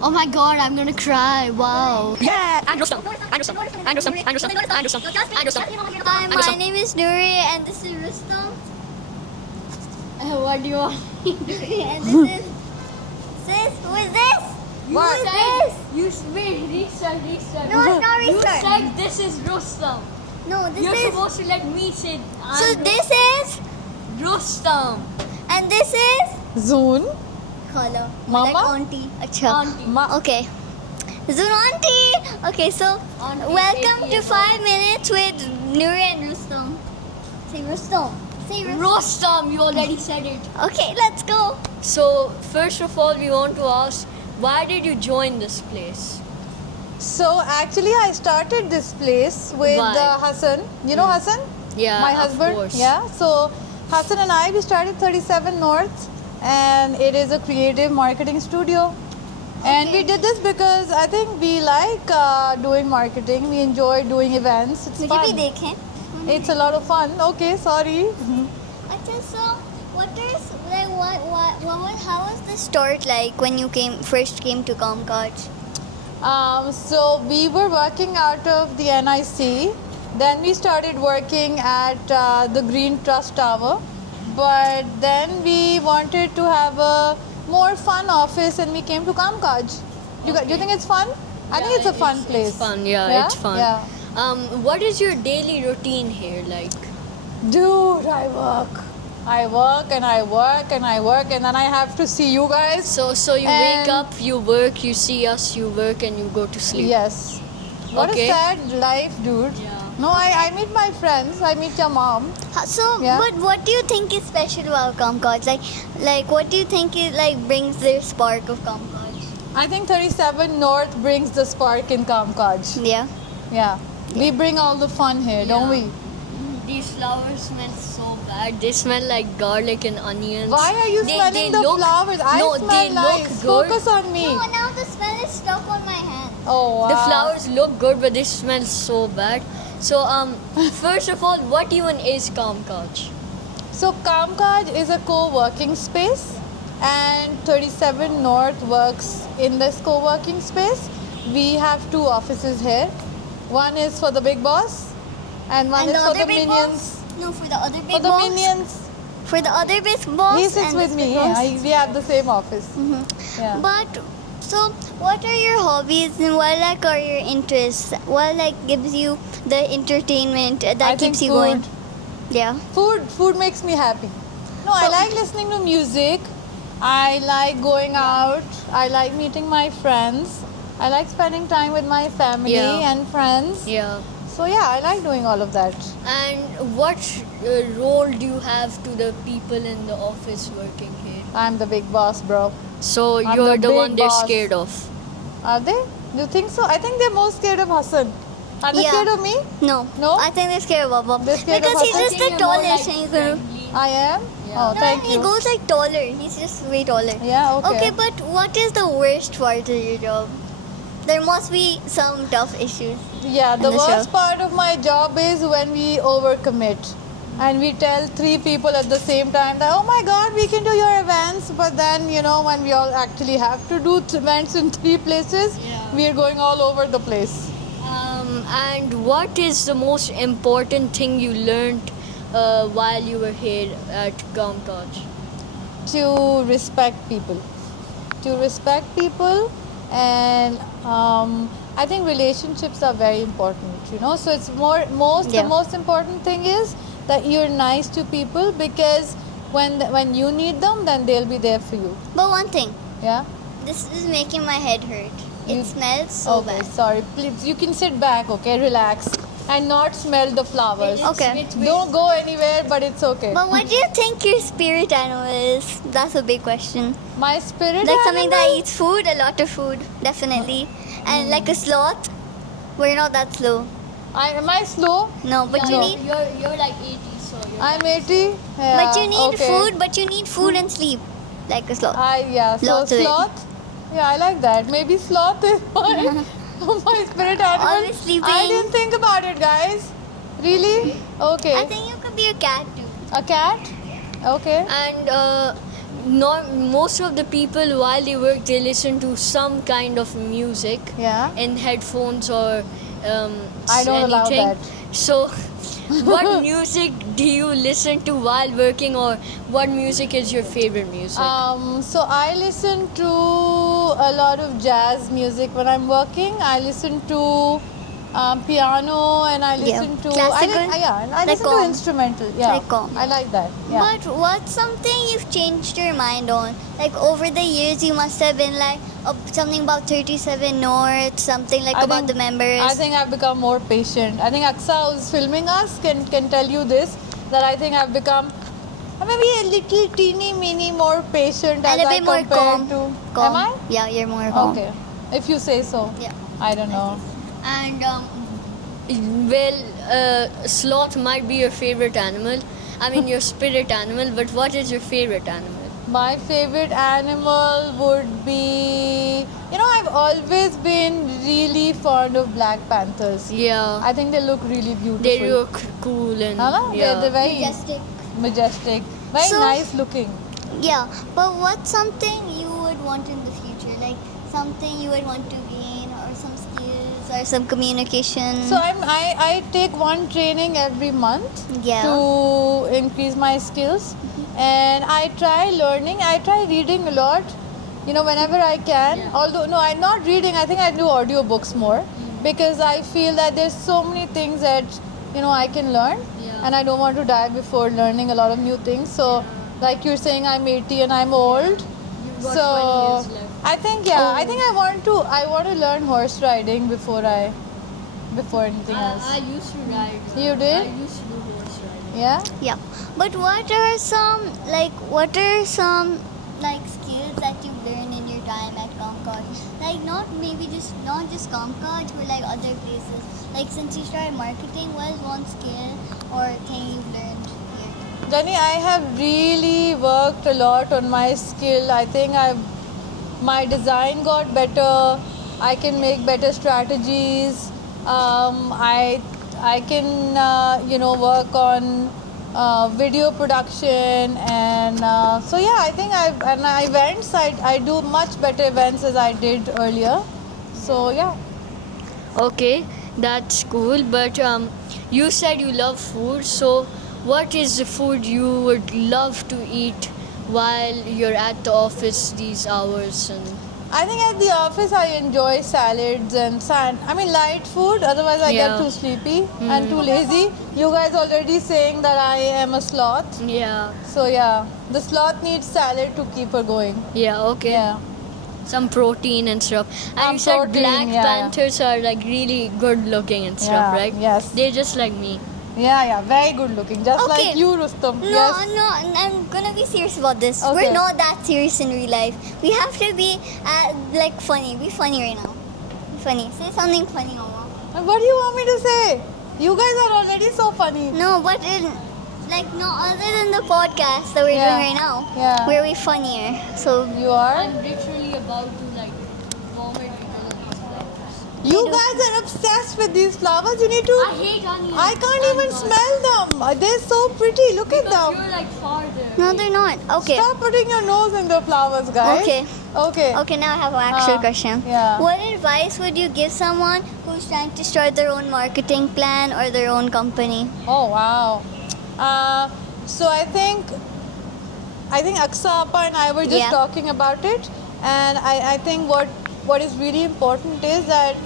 Oh my god, I'm gonna cry. Wow. Yeah. And Rustam. And Rustam. And Rustam. And Rustam. And Rustam. And Rustam. Hi, my name is Nuri and this is Rustam. What do you want? And this is... Sis, who is this? What? Who is this? You wait, restart. No, it's not You restart. said this is Rustam. No, this You're is... supposed to let me say So this is... Rustam. And this is... Zoon. Khala. Mama? Like auntie. Acha. Auntie. Okay. Zoon auntie. Okay, so Auntie, welcome 80 to years 5 minutes with Nuri and Rustam. Say Rustam. Say Rustam. Rustam, you already said it. Okay, let's go. So, first of all, we want to ask, why did you join this place? So actually, I started this place with Why? Hassan. You know Hassan? Yeah, My of husband. course. Yeah. So Hassan and I, we started 37 North, and it is a creative marketing studio. And we did this because I think we like doing marketing. We enjoy doing events. It's मुझे भी fun. देखें. It's a lot of fun. Okay, sorry. अच्छा, so what is like what was how was the start like when you first came to Kamkaj? So we were working out of the NIC. Then we started working at the Green Trust Tower. But then we wanted to have a more fun office and we came to Kamkaj. You think it's fun? I think it's a fun place. It's fun, yeah, it's fun. Yeah. What is your daily routine here like? Dude, I work. I work and I work and I work and then I have to see you guys. So you And- wake up, you work, you see us, you work, and you go to sleep. Yes. What Okay. a sad life, dude. Yeah. No, I meet my friends. I meet your mom. So Yeah. but what do you think is special about Kamkaj? Like what do you think is like brings the spark of Kamkaj? I think 37 North brings the spark in Kamkaj. Yeah. Yeah. We bring all the fun here, don't we? These flowers smell so bad. They smell like garlic and onions. Why are you They- smelling they the look- flowers? I no, smell they nice. look good. Focus on me. No, now the smell is stuck on my hand. Oh, wow. The flowers look good, but they smell so bad. So, first of all, what even is Kamkaj? So Kamkaj is a co-working space and 37 North works in this co-working space. We have two offices here. One is for the big boss and one And is the for other the big minions. boss? No, for the other big For the boss. minions. For the other big boss. He sits and with this me. big Yeah, boss. we have the same office. Yeah. But so, what are your hobbies and what like are your interests? What like gives you the entertainment that I think keeps you food. going? Yeah. Food makes me happy. No, I like listening to music. I like going out. I like meeting my friends. I like spending time with my family Yeah. and friends. Yeah. So yeah, I like doing all of that. And what role do you have to the people in the office working here? I'm the big boss, bro. So I'm you're the the big one they're boss. scared of. Are they? Do you think so? I think they're most scared of Hassan. Are they Yeah. scared of me? No. No? I think they're scared of Baba. They're scared of Because he's us. just the tallest and you can. I am? Yeah. Oh, No, thank and he you. goes like taller. He's just way taller. Yeah, okay. Okay, but what is the worst part of your job? There must be some tough issues. Yeah, the in the worst show. part of my job is when we overcommit and we tell three people at the same time that, oh my god, we can do your events, but then, you know, when we all actually have to do events in three places, Yeah. we are going all over the place. And what is the most important thing you learned while you were here at Kamkaj? To respect people. To respect people, and I think relationships are very important, you know. So it's Yeah. the most important thing is that you're nice to people because when you need them, then they'll be there for you. But one thing, Yeah. this is making my head hurt. It You- smells so Okay, bad. sorry. Please, you can sit back, okay? Relax and not smell the flowers. Okay. Don't go anywhere, but it's okay. But what do you think your spirit animal is? That's a big question. My spirit Like something that animal? eats food, a lot of food, definitely. And like a sloth, we're not that slow. Am I slow? No, but you No. need. You're like 80, so you're I'm 80. Yeah, But you need okay. food. But you need food and sleep, like a sloth. Yeah. So Lots of it. sloth. Yeah, I like that. Maybe sloth is my spirit animal. Always sleeping. I didn't think about it, guys. Really? Okay. I think you could be a cat too. A cat? Okay. And not most of the people while they work they listen to some kind of music Yeah. in headphones or I don't allow anything. that. So, what music do you listen to while working, or what music is your favorite music? So I listen to a lot of jazz music when I'm working. I listen to piano, and I listen to Classical? and I Like listen to calm? instrumental. Yeah, Like calm. I like that. Yeah. But what's something you've changed your mind on? Like over the years, you must have been like something about 37 North, something like I about think- the members. I think I've become more patient. I think Aksa, who's filming us, can tell you this, that I think I've become maybe a little teeny mini more patient and as a I bit more compare calm. to. Calm. Am I? Yeah, you're more calm. Okay, if you say so. Yeah. I don't know. And Sloth might be your favorite animal. I mean, your spirit animal. But what is your favorite animal? My favorite animal would be, I've always been really fond of black panthers. Yeah, I think they look really beautiful. they look cool and Hello? yeah. They're very majestic. majestic, very So- nice looking. Yeah, but what's something you would want in the future? Like something you would want to gain, or some skills, or some communication. So I take one training every month Yeah. to increase my skills, and I try learning. I try reading a lot, whenever I can. Yeah. Although no, I'm not reading. I think I do audiobooks more because I feel that there's so many things that I can learn, Yeah. and I don't want to die before learning a lot of new things. So, like you're saying, I'm 80 and I'm old. You've got So 20 years left. I think I think I want to learn horse riding before anything else. I used to ride. You did? I used to do horse riding. Yeah. Yeah, but what are some skills that you've learned in your time at Concord? Like not just Concord, but like other places. Like since you started marketing, what is one skill or thing you've learned here? Jenny, I have really worked a lot on my skill. I think my design got better. I can make better strategies. I can work on video production, and so yeah, I think events. I do much better events as I did earlier. So yeah. Okay, that's cool. But you said you love food. So, what is the food you would love to eat while you're at the office these hours? And I think at the office I enjoy salads and light food. Otherwise I Yeah. get too sleepy and too lazy. You guys already saying that I am a sloth. yeah, So yeah, the sloth needs salad to keep her going. yeah, okay. Yeah. Some protein and stuff. And you said protein, black yeah. panthers are like really good looking and stuff, Yeah, right? yes. They're just like me. Yeah, very good looking. Just Okay. like you, Rustam. No, Yes. no, I'm gonna be serious about this. Okay. We're not that serious in real life. We have to be funny. Be funny right now. Be funny. Say something funny, Mama. And what do you want me to say? You guys are already so funny. No, but other than the podcast that we're Yeah. doing right now, Yeah. where we funnier. So You are? I'm literally about to like vomit because of these flowers. You guys are obsessed with these flowers. You need to. I hate onions. I can't even smell them. They're so pretty. Look at Because them. you're like farther. no, they're not. Okay. Stop putting your nose in the flowers, guys. Okay. Okay. Okay, now I have an actual question. yeah. What advice would you give someone who's trying to start their own marketing plan or their own company? Oh wow. So I think Aksa Appa and I were just Yeah. talking about it, and I think what is really important is that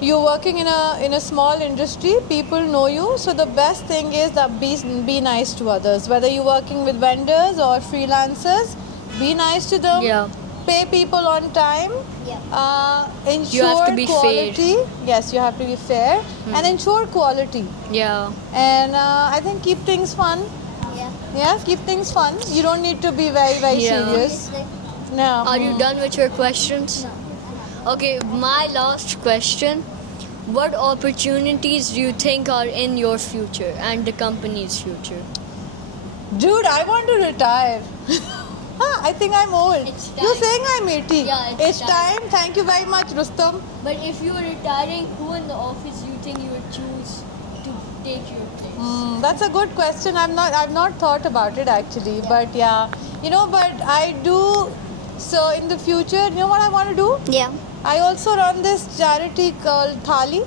you're working in a small industry. People know you, so the best thing is that be nice to others. Whether you're working with vendors or freelancers, be nice to them. Yeah. Pay people on time. Yeah. Ensure You have to be fair. quality. Yes, you have to be fair and ensure quality. Yeah. And I think keep things fun. Yeah. Yeah, keep things fun. You don't need to be very, very Yeah. serious. No. Are you done with your questions? Okay, my last question. What opportunities do you think are in your future and the company's future? Dude, I want to retire. I think I'm old. It's You're time. saying I'm 80. Yeah, it's time. Thank you very much, Rustam. But if you were retiring, who in the office you think you would choose to take your place? That's a good question. I've not thought about it actually, but yeah, But I do. So in the future, you know what I want to do? Yeah. I also run this charity called Thali.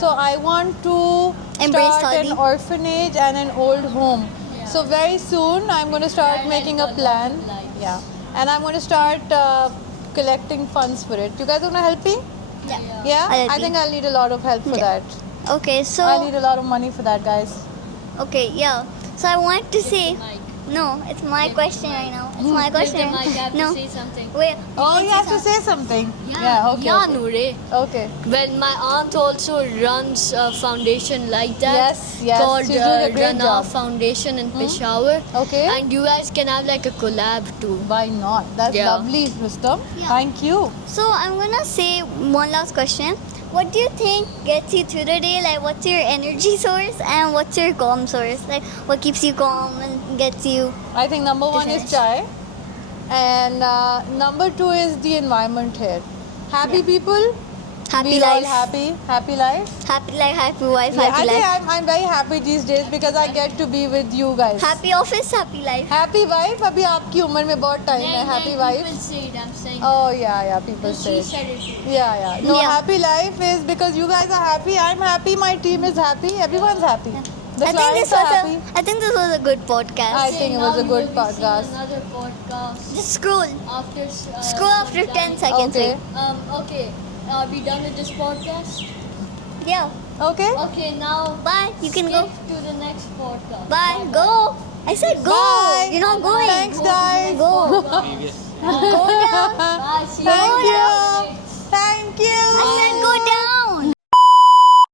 So I want to Embrace start an Thali. orphanage and an old home. So very soon I'm going to start making a plan. Yeah. And I'm going to start collecting funds for it. You guys want to help me? Yeah. Yeah? I'll help I you. think I'll need a lot of help for that. Okay, so I need a lot of money for that, guys. okay, yeah. So I want to say, no, it's my question right now. It's my question. No, something. wait. Oh, you you can have to say something. Yeah, Okay. yeah, okay. Noor. Okay. Well, my aunt also runs a foundation like that. Yes, yes, Called she's doing a great Rana job. Foundation in Peshawar. Okay. And you guys can have like a collab too. Why not? That's Yeah. lovely, Rustam. Yeah. Thank you. So I'm gonna say one last question. What do you think gets you through the day? Like, what's your energy source and what's your calm source? Like, what keeps you calm and gets you? I think number one is finish. chai, and number two is the environment here. Happy people, Happy we're life. all happy. Happy life. Happy life, happy wife, Yeah, I happy think life. I'm very happy these days because I get to be with you guys. Happy office, happy life. Happy wife. अभी आपकी उम्र में बहुत time है. Happy wife. say it, I'm saying Oh yeah, people say. it. said it. Yeah. No, Yeah. happy life is because you guys are happy. I'm happy. My team is happy. Everyone's happy. The I think clients this are was happy. a good podcast. I think it was a good podcast. Another podcast Just scroll. after. Scroll after 10 seconds. Okay. Okay. Are we done with this podcast? Yeah. Okay. Okay, now Bye. You can go. skip to the next podcast. Bye. Go. I said go. Bye. You're not going. Thanks, guys. Go. Go down. Bye. See you. Thank Go you. down. Thank you. I said go down.